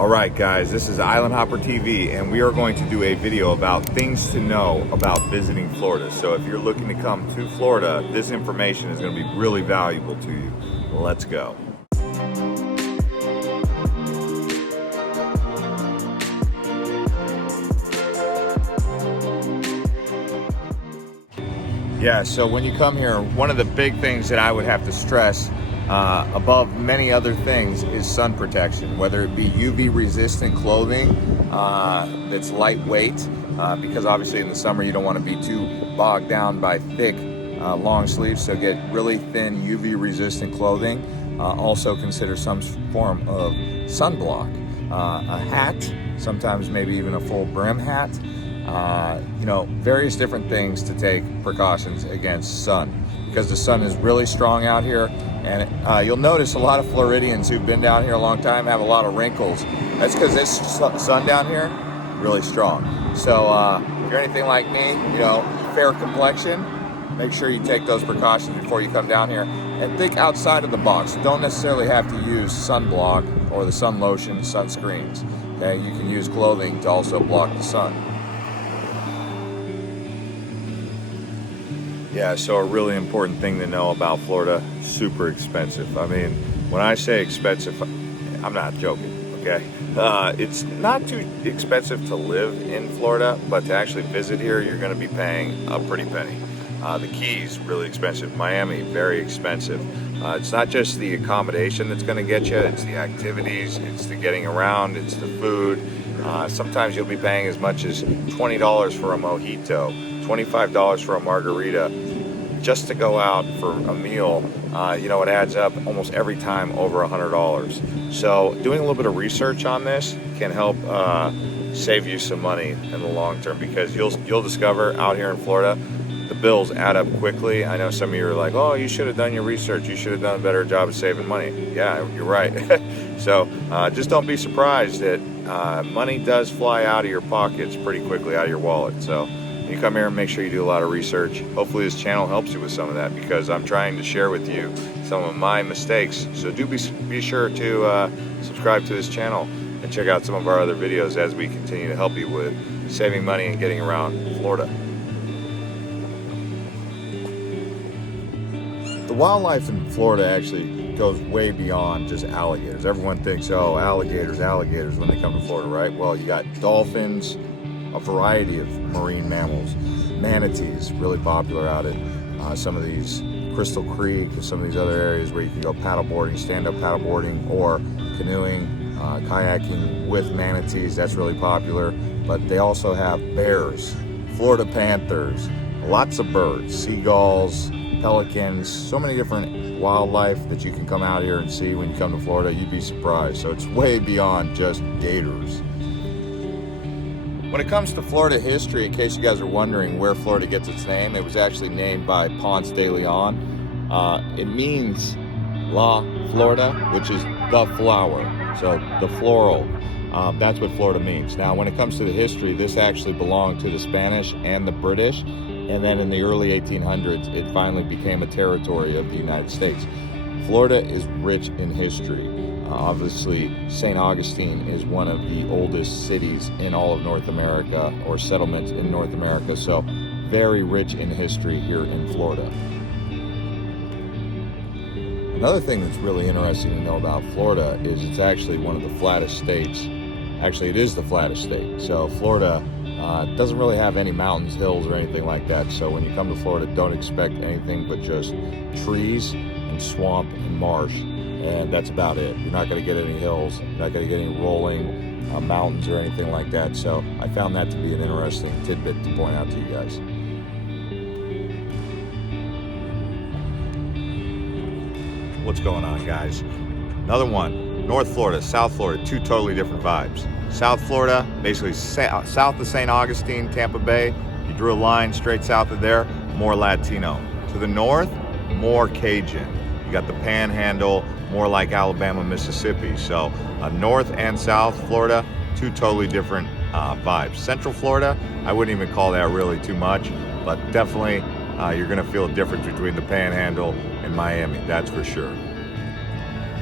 Alright guys, this is Island Hopper TV and we are going to do a video about things to know about visiting Florida. So if you're looking to come to Florida, this information is going to be really valuable to you. Let's go. Yeah, so when you come here, one of the big things that I would have to stress above many other things is sun protection, whether it be UV resistant clothing that's lightweight, because obviously in the summer you don't want to be too bogged down by thick long sleeves, so get really thin UV resistant clothing. Also consider some form of sunblock, a hat, sometimes maybe even a full brim hat, various different things to take precautions against sun, because the sun is really strong out here. And you'll notice a lot of Floridians who've been down here a long time have a lot of wrinkles. That's because this sun down here, really strong. So if you're anything like me, fair complexion, make sure you take those precautions before you come down here. And think outside of the box. Don't necessarily have to use sunblock or the sun lotion, sunscreens. Okay, you can use clothing to also block the sun. Yeah, so a really important thing to know about Florida, super expensive. I mean, when I say expensive, I'm not joking, okay? It's not too expensive to live in Florida, but to actually visit here, you're gonna be paying a pretty penny. The Keys, really expensive. Miami, very expensive. It's not just the accommodation that's gonna get you, it's the activities, it's the getting around, it's the food. Sometimes you'll be paying as much as $20 for a mojito, $25 for a margarita, just to go out for a meal. It adds up almost every time over $100. So doing a little bit of research on this can help save you some money in the long term, because you'll discover out here in Florida, the bills add up quickly. I know some of you are like, oh, you should have done your research. You should have done a better job of saving money. Yeah, you're right. So just don't be surprised that money does fly out of your pockets pretty quickly, out of your wallet. So you come here and make sure you do a lot of research. Hopefully this channel helps you with some of that, because I'm trying to share with you some of my mistakes. So do be sure to subscribe to this channel and check out some of our other videos as we continue to help you with saving money and getting around Florida. The wildlife in Florida actually goes way beyond just alligators. Everyone thinks, oh, alligators when they come to Florida, right? Well, you got dolphins, a variety of marine mammals, manatees, really popular out at some of these Crystal Creek and some of these other areas where you can go paddleboarding, stand-up paddleboarding, or canoeing, kayaking with manatees. That's really popular. But they also have bears, Florida panthers, lots of birds, seagulls, pelicans, so many different wildlife that you can come out here and see when you come to Florida. You'd be surprised. So it's way beyond just gators. When it comes to Florida history, in case you guys are wondering where Florida gets its name, it was actually named by Ponce de Leon. It means La Florida, which is the flower, so the floral. That's what Florida means. Now, when it comes to the history, this actually belonged to the Spanish and the British, and then in the early 1800s, it finally became a territory of the United States. Florida is rich in history. Obviously, St. Augustine is one of the oldest cities in all of North America, or settlements in North America, so very rich in history here in Florida. Another thing that's really interesting to know about Florida is it's actually one of the flattest states. Actually, it is the flattest state. So Florida doesn't really have any mountains, hills, or anything like that. So when you come to Florida, don't expect anything but just trees and swamp and marsh. And that's about it. You're not going to get any hills, you're not going to get any rolling mountains or anything like that. So I found that to be an interesting tidbit to point out to you guys. What's going on, guys? Another one. North Florida, South Florida, two totally different vibes. South Florida, basically south of St. Augustine, Tampa Bay. You drew a line straight south of there, more Latino. To the north, more Cajun. You got the Panhandle, more like Alabama, Mississippi. So North and South Florida, two totally different vibes. Central Florida, I wouldn't even call that really too much, but definitely you're gonna feel a difference between the Panhandle and Miami, that's for sure.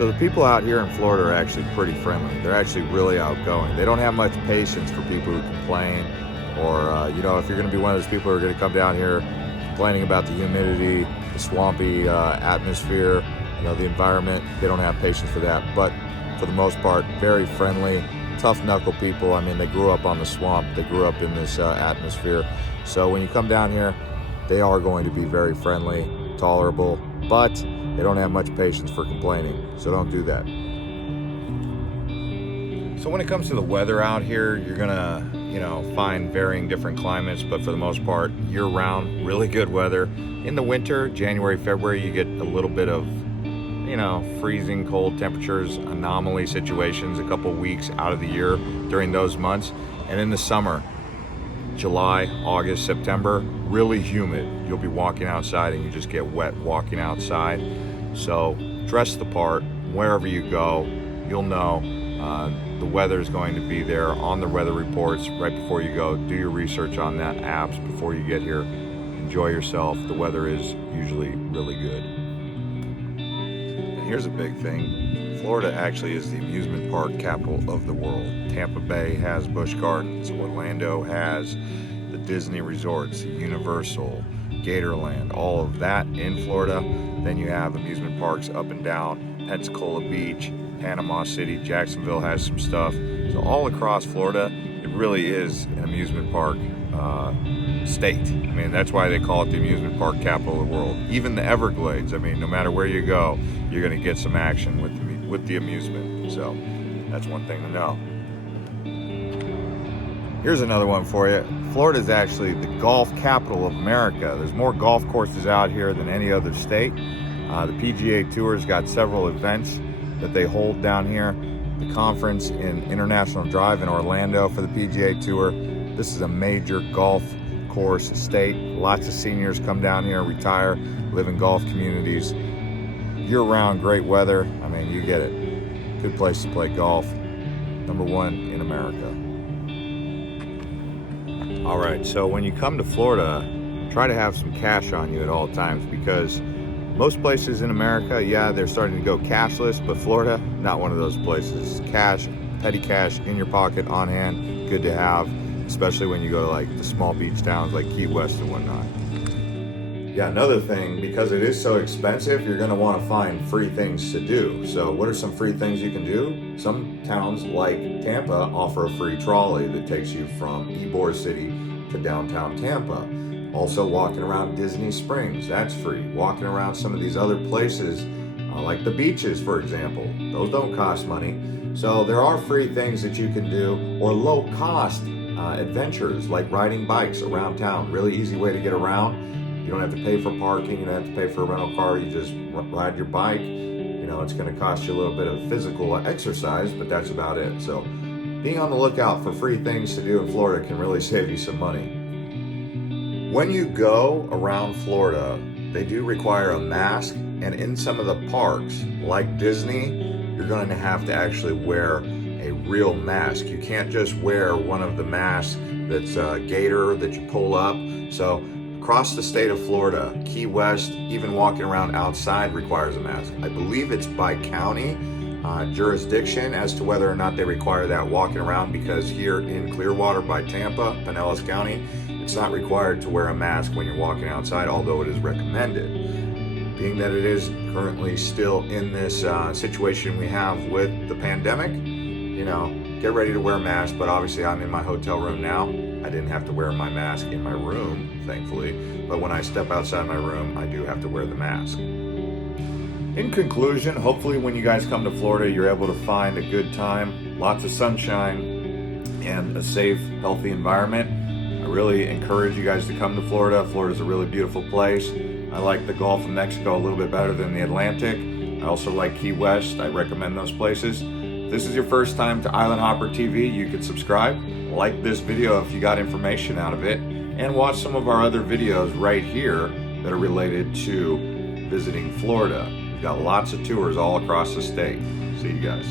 So the people out here in Florida are actually pretty friendly. They're actually really outgoing. They don't have much patience for people who complain, or you know, if you're going to be one of those people who are going to come down here complaining about the humidity, the swampy atmosphere, you know, the environment, they don't have patience for that. But for the most part, very friendly, tough knuckle people. I mean, they grew up on the swamp. They grew up in this atmosphere. So when you come down here, they are going to be very friendly, tolerable, but they don't have much patience for complaining. So don't do that. So when it comes to the weather out here, you're gonna, you know, find varying different climates, but for the most part, year-round, really good weather. In the winter, January, February, you get a little bit of, you know, freezing cold temperatures, anomaly situations a couple weeks out of the year during those months. And in the summer, July, August, September, really humid. You'll be walking outside and you just get wet walking outside. So dress the part. Wherever you go, you'll know the weather is going to be there on the weather reports right before you go. Do your research on that apps before you get here. Enjoy yourself. The weather is usually really good. Here's a big thing. Florida actually is the amusement park capital of the world. Tampa Bay has Busch Gardens. Orlando has the Disney resorts, Universal, Gatorland, all of that in Florida. Then you have amusement parks up and down, Pensacola Beach, Panama City, Jacksonville has some stuff. So all across Florida, it really is an amusement park state. I mean, that's why they call it the amusement park capital of the world. Even the Everglades, I mean, no matter where you go, you're going to get some action with the amusement. So that's one thing to know. Here's another one for you. Florida is actually the golf capital of America. There's more golf courses out here than any other state. The PGA Tour's got several events that they hold down here. The conference in International Drive in Orlando for the PGA Tour. This is a major golf course state. Lots of seniors come down here, retire, live in golf communities. Year-round, great weather. I mean, you get it. Good place to play golf. Number one in America. All right, so when you come to Florida, try to have some cash on you at all times, because most places in America, yeah, they're starting to go cashless, but Florida, not one of those places. Cash, petty cash in your pocket, on hand, good to have, especially when you go to like the small beach towns like Key West and whatnot. Yeah, another thing, because it is so expensive, you're gonna wanna find free things to do. So what are some free things you can do? Some towns like Tampa offer a free trolley that takes you from Ybor City to downtown Tampa. Also walking around Disney Springs, that's free. Walking around some of these other places, like the beaches, for example, those don't cost money. So there are free things that you can do, or low cost adventures like riding bikes around town. Really easy way to get around. You don't have to pay for parking, you don't have to pay for a rental car, you just ride your bike. You know, it's gonna cost you a little bit of physical exercise, but that's about it. So being on the lookout for free things to do in Florida can really save you some money. When you go around Florida, they do require a mask, and in some of the parks, like Disney, you're going to have to actually wear a real mask. You can't just wear one of the masks that's a gator that you pull up. So across the state of Florida, Key West, even walking around outside requires a mask. I believe it's by county jurisdiction as to whether or not they require that walking around, because here in Clearwater by Tampa, Pinellas County, it's not required to wear a mask when you're walking outside, although it is recommended. Being that it is currently still in this situation we have with the pandemic, you know, get ready to wear a mask, but obviously I'm in my hotel room now. I didn't have to wear my mask in my room, thankfully, but when I step outside my room, I do have to wear the mask. In conclusion, hopefully when you guys come to Florida, you're able to find a good time, lots of sunshine, and a safe, healthy environment. I really encourage you guys to come to Florida. Florida's a really beautiful place. I like the Gulf of Mexico a little bit better than the Atlantic. I also like Key West. I recommend those places. If this is your first time to Island Hopper TV, you can subscribe, like this video if you got information out of it, and watch some of our other videos right here that are related to visiting Florida. We've got lots of tours all across the state. See you guys.